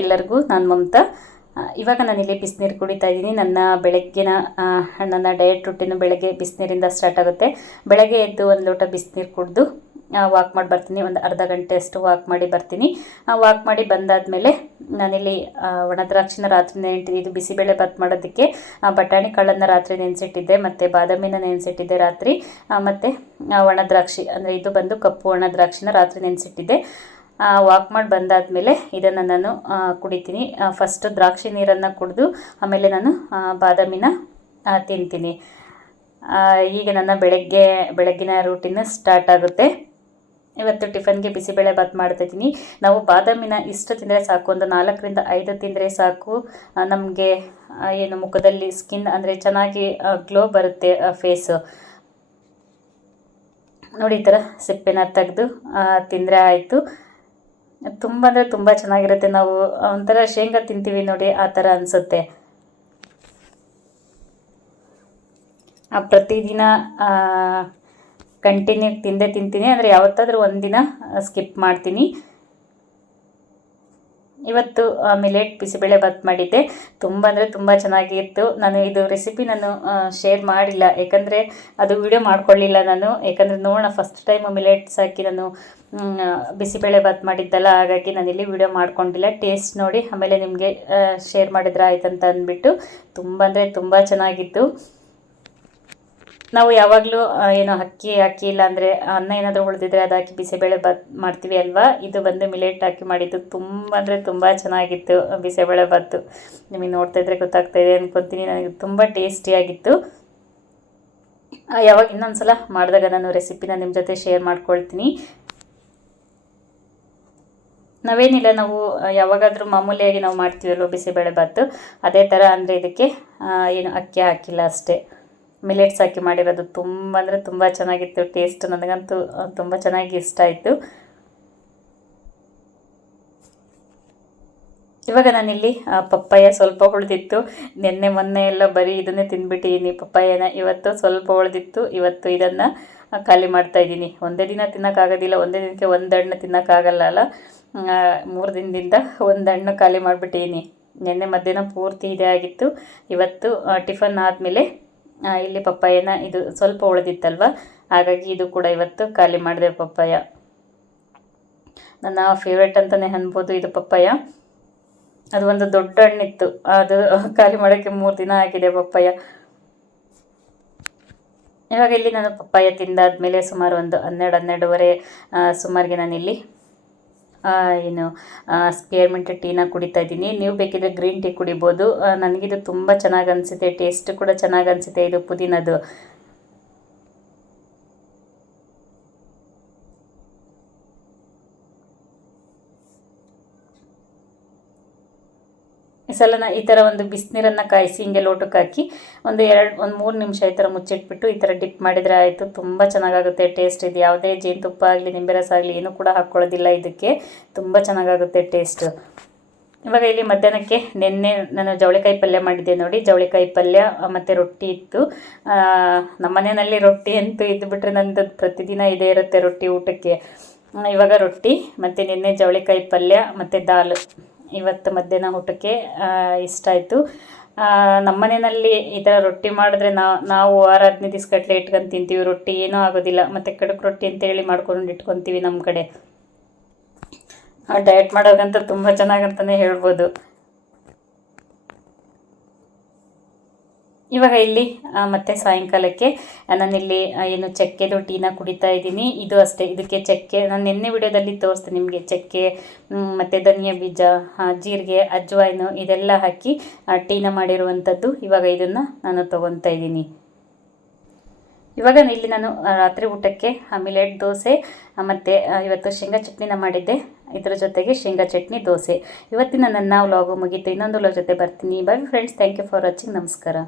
ಎಲ್ಲರಿಗೂ ನಾನು ಮಮತಾ. ಇವಾಗ ನಾನಿಲ್ಲಿ ಬಿಸಿನೀರು ಕುಡಿತಾ ಇದ್ದೀನಿ. ನನ್ನ ಬೆಳಗ್ಗಿನ ನನ್ನ ಡಯಟ್ ರುಟೀನು ಬೆಳಗ್ಗೆ ಬಿಸಿನೀರಿಂದ ಸ್ಟಾರ್ಟ್ ಆಗುತ್ತೆ. ಬೆಳಗ್ಗೆ ಎದ್ದು ಒಂದು ಲೋಟ ಬಿಸಿನೀರು ಕುಡಿದು ವಾಕ್ ಮಾಡಿ ಬರ್ತೀನಿ. ಒಂದು ಅರ್ಧ ಗಂಟೆ ಅಷ್ಟು ವಾಕ್ ಮಾಡಿ ಬರ್ತೀನಿ. ವಾಕ್ ಮಾಡಿ ಬಂದಾದಮೇಲೆ ನಾನಿಲ್ಲಿ ಒಣದ್ರಾಕ್ಷಿನ ಒಣ ದ್ರಾಕ್ಷಿನ ರಾತ್ರಿ ನೆನೆಟಿ ಇದು ಬಿಸಿಬೇಳೆ ಬಾತ್ ಮಾಡೋದಕ್ಕೆ ಬಟಾಣಿ ಕಾಳನ್ನು ರಾತ್ರಿ ನೆನೆಸಿಟ್ಟಿದ್ದೆ. ಮತ್ತು ಬಾದಾಮಿನ ನೆನೆಸಿಟ್ಟಿದ್ದೆ ರಾತ್ರಿ. ಮತ್ತು ಒಣ ದ್ರಾಕ್ಷಿ, ಅಂದರೆ ಇದು ಬಂದು ಕಪ್ಪು ಒಣ ದ್ರಾಕ್ಷಿನ ರಾತ್ರಿ ನೆನೆಸಿಟ್ಟಿದ್ದೆ. ವಾಕ್ ಮಾಡಿ ಬಂದಾದಮೇಲೆ ಇದನ್ನು ನಾನು ಕುಡಿತೀನಿ. ಫಸ್ಟು ದ್ರಾಕ್ಷಿ ನೀರನ್ನು ಕುಡಿದು, ಆಮೇಲೆ ನಾನು ಬಾದಾಮಿನ ತಿಂತೀನಿ. ಈಗ ನನ್ನ ಬೆಳಗ್ಗೆ, ಬೆಳಗ್ಗಿನ ರೂಟೀನ್ ಸ್ಟಾರ್ಟ್ ಆಗುತ್ತೆ. ಇವತ್ತು ಟಿಫನ್ಗೆ ಬಿಸಿಬೇಳೆ ಬಾತ್ ಮಾಡ್ತಾಯಿದ್ದೀನಿ ನಾವು ಬಾದಾಮಿನ ಇಷ್ಟು ತಿಂದರೆ ಸಾಕು, ಒಂದು ನಾಲ್ಕರಿಂದ ಐದು ತಿಂದರೆ ಸಾಕು. ನಮಗೆ ಏನು ಮುಖದಲ್ಲಿ ಸ್ಕಿನ್ ಅಂದರೆ ಚೆನ್ನಾಗಿ ಗ್ಲೋ ಬರುತ್ತೆ ಫೇಸು ನೋಡಿ ಈ ಥರ ಸಿಪ್ಪೆನ ತೆಗೆದು ತಿಂದರೆ ಆಯಿತು. ತುಂಬ ಅಂದರೆ ತುಂಬ ಚೆನ್ನಾಗಿರುತ್ತೆ. ನಾವು ಒಂಥರ ಶೇಂಗಾ ತಿಂತೀವಿ ನೋಡಿ, ಆ ಥರ ಅನಿಸುತ್ತೆ. ಪ್ರತಿದಿನ ಕಂಟಿನ್ಯೂ ತಿಂದೇ ತಿಂತೀನಿ. ಅಂದರೆ ಯಾವತ್ತಾದರೂ ಒಂದಿನ ಸ್ಕಿಪ್ ಮಾಡ್ತೀನಿ. ಇವತ್ತು ಮಿಲೆಟ್ ಬಿಸಿಬೇಳೆ ಬಾತ್ ಮಾಡಿದ್ದೆ. ತುಂಬ ಅಂದರೆ ತುಂಬ ಚೆನ್ನಾಗಿತ್ತು. ನಾನು ಇದು ರೆಸಿಪಿ ನಾನು ಶೇರ್ ಮಾಡಿಲ್ಲ. ಯಾಕಂದರೆ ಅದು ವಿಡಿಯೋ ಮಾಡ್ಕೊಳ್ಳಿಲ್ಲ ನಾನು. ಯಾಕಂದರೆ ನೋಡೋಣ ಫಸ್ಟ್ ಟೈಮ್ ಮಿಲೆಟ್ಸ್ ಹಾಕಿ ನಾನು ಬಿಸಿಬೇಳೆ ಬಾತ್ ಮಾಡಿದ್ದಲ್ಲ, ಹಾಗಾಗಿ ನಾನಿಲ್ಲಿ ವಿಡಿಯೋ ಮಾಡ್ಕೊಂಡಿಲ್ಲ. ಟೇಸ್ಟ್ ನೋಡಿ ಆಮೇಲೆ ನಿಮಗೆ ಶೇರ್ ಮಾಡಿದ್ರೆ ಆಯ್ತಂತ ಅಂದ್ಬಿಟ್ಟು. ತುಂಬ ಅಂದರೆ ತುಂಬ ಚೆನ್ನಾಗಿತ್ತು. ನಾವು ಯಾವಾಗಲೂ ಏನು ಅಕ್ಕಿ ಅಕ್ಕಿ ಇಲ್ಲ ಅಂದರೆ ಅನ್ನ ಏನಾದರೂ ಉಳಿದಿದ್ರೆ ಅದು ಹಾಕಿ ಬಿಸಿಬೇಳೆ ಬಾತ್ ಮಾಡ್ತೀವಿ ಅಲ್ವಾ? ಇದು ಬಂದು ಮಿಲೆಟ್ ಹಾಕಿ ಮಾಡಿದ್ದು ತುಂಬ ಅಂದರೆ ತುಂಬ ಚೆನ್ನಾಗಿತ್ತು ಬಿಸಿಬೇಳೆ ಬಾತು ನಿಮಗೆ ನೋಡ್ತಾ ಇದ್ರೆ ಗೊತ್ತಾಗ್ತಾ ಇದೆ ಅನ್ಕೊತೀನಿ, ನನಗೆ ತುಂಬ ಟೇಸ್ಟಿಯಾಗಿತ್ತು ಯಾವಾಗ ಇನ್ನೊಂದು ಸಲ ಮಾಡಿದಾಗ ನಾನು ರೆಸಿಪಿನ ನಿಮ್ಮ ಜೊತೆ ಶೇರ್ ಮಾಡ್ಕೊಳ್ತೀನಿ. ನಾವೇನಿಲ್ಲ, ನಾವು ಯಾವಾಗಾದರೂ ಮಾಮೂಲಿಯಾಗಿ ನಾವು ಮಾಡ್ತೀವಲ್ವ ಬಿಸಿಬೇಳೆ ಬಾತು ಅದೇ ಥರ ಅಂದರೆ ಇದಕ್ಕೆ ಏನು ಅಕ್ಕಿ ಹಾಕಿಲ್ಲ ಅಷ್ಟೇ. ಮಿಲೆಟ್ಸ್ ಹಾಕಿ ಮಾಡಿರೋದು ತುಂಬ, ಅಂದರೆ ತುಂಬ ಚೆನ್ನಾಗಿತ್ತು ಟೇಸ್ಟ್. ನನಗಂತೂ ತುಂಬ ಚೆನ್ನಾಗಿ ಇಷ್ಟ ಆಯಿತು. ಇವಾಗ ನಾನಿಲ್ಲಿ ಪಪ್ಪಾಯ ಸ್ವಲ್ಪ ಉಳಿದಿತ್ತು. ನಿನ್ನೆ, ಮೊನ್ನೆ ಎಲ್ಲ ಬರೀ ಇದನ್ನೇ ತಿಂದ್ಬಿಟ್ಟಿದ್ದೀನಿ ಪಪ್ಪಾಯನ ಇವತ್ತು ಸ್ವಲ್ಪ ಉಳಿದಿತ್ತು. ಇವತ್ತು ಇದನ್ನು ಖಾಲಿ ಮಾಡ್ತಾ ಇದ್ದೀನಿ. ಒಂದೇ ದಿನ ತಿನ್ನೋಕ್ಕಾಗೋದಿಲ್ಲ. ಒಂದೇ ದಿನಕ್ಕೆ ಒಂದು ಹಣ್ಣು ತಿನ್ನೋಕ್ಕಾಗಲ್ಲ ಅಲ್ಲ. ಮೂರು ದಿನದಿಂದ ಒಂದು ಹಣ್ಣು ಖಾಲಿ ಮಾಡಿಬಿಟ್ಟಿದ್ದೀನಿ ನಿನ್ನೆ ಮಧ್ಯಾಹ್ನ ಪೂರ್ತಿ ಇದೇ ಆಗಿತ್ತು. ಇವತ್ತು ಟಿಫನ್ ಆದಮೇಲೆ ಇಲ್ಲಿ ಪಪ್ಪಾಯನ ಇದು ಸ್ವಲ್ಪ ಉಳಿದಿತ್ತಲ್ವ? ಹಾಗಾಗಿ ಇದು ಕೂಡ ಇವತ್ತು ಖಾಲಿ ಮಾಡಿದೆ ಪಪ್ಪಾಯ. ನನ್ನ ಫೇವ್ರೇಟ್ ಅಂತಲೇ ಅನ್ಬೋದು ಇದು ಪಪ್ಪಾಯ. ಅದು ಒಂದು ದೊಡ್ಡ ಹಣ್ಣಿತ್ತು. ಅದು ಖಾಲಿ ಮಾಡೋಕ್ಕೆ ಮೂರು ದಿನ ಆಗಿದೆ ಪಪ್ಪಾಯ. ಇವಾಗ ಇಲ್ಲಿ ನಾನು ಪಪ್ಪಾಯ ತಿಂದಾದ್ಮೇಲೆ ಸುಮಾರು ಒಂದು ಹನ್ನೆರಡು, ಹನ್ನೆರಡುವರೆ ಸುಮಾರಿಗೆ ನಾನಿಲ್ಲಿ ಏನು ಸ್ಪೇರ್ಮೆಂಟ್ ಟೀನ ಕುಡಿತಾ ಇದ್ದೀನಿ. ನೀವು ಬೇಕಿದ್ರೆ ಗ್ರೀನ್ ಟೀ ಕುಡಿಬೋದು. ನನಗಿದು ತುಂಬ ಚೆನ್ನಾಗಿ ಅನಿಸುತ್ತೆ ಟೇಸ್ಟ್ ಕೂಡ ಚೆನ್ನಾಗಿ ಅನಿಸುತ್ತೆ ಇದು ಪುದೀನದು. ಸಲ ನಾ ಈ ಥರ ಒಂದು ಬಿಸಿನೀರನ್ನು ಕಾಯಿಸಿ ಹಿಂಗೆ ಲೋಟಕ್ಕೆ ಹಾಕಿ ಒಂದು ಎರಡು, ಒಂದು ಮೂರು ನಿಮಿಷ ಈ ಥರ ಮುಚ್ಚಿಟ್ಬಿಟ್ಟು ಈ ಥರ ಡಿಪ್ ಮಾಡಿದರೆ ಆಯಿತು. ತುಂಬ ಚೆನ್ನಾಗಾಗುತ್ತೆ ಟೇಸ್ಟ್ ಇದು. ಯಾವುದೇ ಜೇನುತುಪ್ಪ ಆಗಲಿ, ನಿಂಬೆ ರಸ ಆಗಲಿ, ಏನೂ ಕೂಡ ಹಾಕ್ಕೊಳ್ಳೋದಿಲ್ಲ ಇದಕ್ಕೆ. ತುಂಬ ಚೆನ್ನಾಗಾಗುತ್ತೆ ಟೇಸ್ಟ್ ಇವಾಗ ಇಲ್ಲಿ ಮಧ್ಯಾಹ್ನಕ್ಕೆ ನಿನ್ನೆ ನಾನು ಜವಳಿಕಾಯಿ ಪಲ್ಯ ಮಾಡಿದ್ದೆ ನೋಡಿ. ಜವಳಿಕಾಯಿ ಪಲ್ಯ ಮತ್ತು ರೊಟ್ಟಿ ಇತ್ತು. ನಮ್ಮ ಮನೆಯಲ್ಲಿ ರೊಟ್ಟಿ ಅಂತೂ ಇದ್ದು ಬಿಟ್ಟರೆ ನಂದು ಪ್ರತಿದಿನ ಇದೇ ಇರುತ್ತೆ ರೊಟ್ಟಿ ಊಟಕ್ಕೆ. ಇವಾಗ ರೊಟ್ಟಿ, ಮತ್ತು ನಿನ್ನೆ ಜವಳಿಕಾಯಿ ಪಲ್ಯ, ಮತ್ತು ದಾಲ್. ಇವತ್ತು ಮಧ್ಯಾಹ್ನ ಊಟಕ್ಕೆ ಇಷ್ಟ ಆಯಿತು. ನಮ್ಮ ಮನೆಯಲ್ಲಿ ಈ ಥರ ರೊಟ್ಟಿ ಮಾಡಿದ್ರೆ ನಾವು ನಾವು ವಾರ ಹದಿನೈದು ದಿವ್ಸ ಗಟ್ಟಲೆ ಇಟ್ಕೊಂಡು ತಿಂತೀವಿ. ರೊಟ್ಟಿ ಏನೂ ಆಗೋದಿಲ್ಲ. ಮತ್ತು ಕಡಕ್ ರೊಟ್ಟಿ ಅಂತೇಳಿ ಮಾಡ್ಕೊಂಡು ಇಟ್ಕೊತೀವಿ ನಮ್ಮ ಕಡೆ. ಡಯಟ್ ಮಾಡೋದಂತ ತುಂಬ ಚೆನ್ನಾಗಂತಲೇ ಹೇಳ್ಬೋದು. ಇವಾಗ ಇಲ್ಲಿ ಮತ್ತೆ ಸಾಯಂಕಾಲಕ್ಕೆ ನಾನಿಲ್ಲಿ ಏನು ಚಕ್ಕೆದು ಟೀನ ಕುಡಿತಾ ಇದ್ದೀನಿ. ಇದು ಅಷ್ಟೇ, ಇದಕ್ಕೆ ಚಕ್ಕೆ, ನಾನು ನಿನ್ನೆ ವಿಡಿಯೋದಲ್ಲಿ ತೋರಿಸ್ತೀನಿ ನಿಮಗೆ ಚಕ್ಕೆ ಮತ್ತು ಧನಿಯಾ ಬೀಜ ಜೀರಿಗೆ, ಅಜ್ವಾಯಿನು ಇದೆಲ್ಲ ಹಾಕಿ ಟೀನ ಮಾಡಿರುವಂಥದ್ದು ಇವಾಗ ಇದನ್ನು ನಾನು ತೊಗೊತಾ ಇದ್ದೀನಿ. ಇವಾಗ ಇಲ್ಲಿ ನಾನು ರಾತ್ರಿ ಊಟಕ್ಕೆ ಮಿಲೆಟ್ ದೋಸೆ ಮತ್ತು ಇವತ್ತು ಶೇಂಗಾ ಚಟ್ನಿನ ಮಾಡಿದ್ದೆ. ಇದರ ಜೊತೆಗೆ ಶೇಂಗಾ ಚಟ್ನಿ ದೋಸೆ. ಇವತ್ತಿನ ನನ್ನ ವ್ಲಾಗು ಮುಗೀತು. ಇನ್ನೊಂದು ವ್ಲಾಗ್ ಜೊತೆ ಬರ್ತೀನಿ. Bye friends thank you for watching ನಮಸ್ಕಾರ.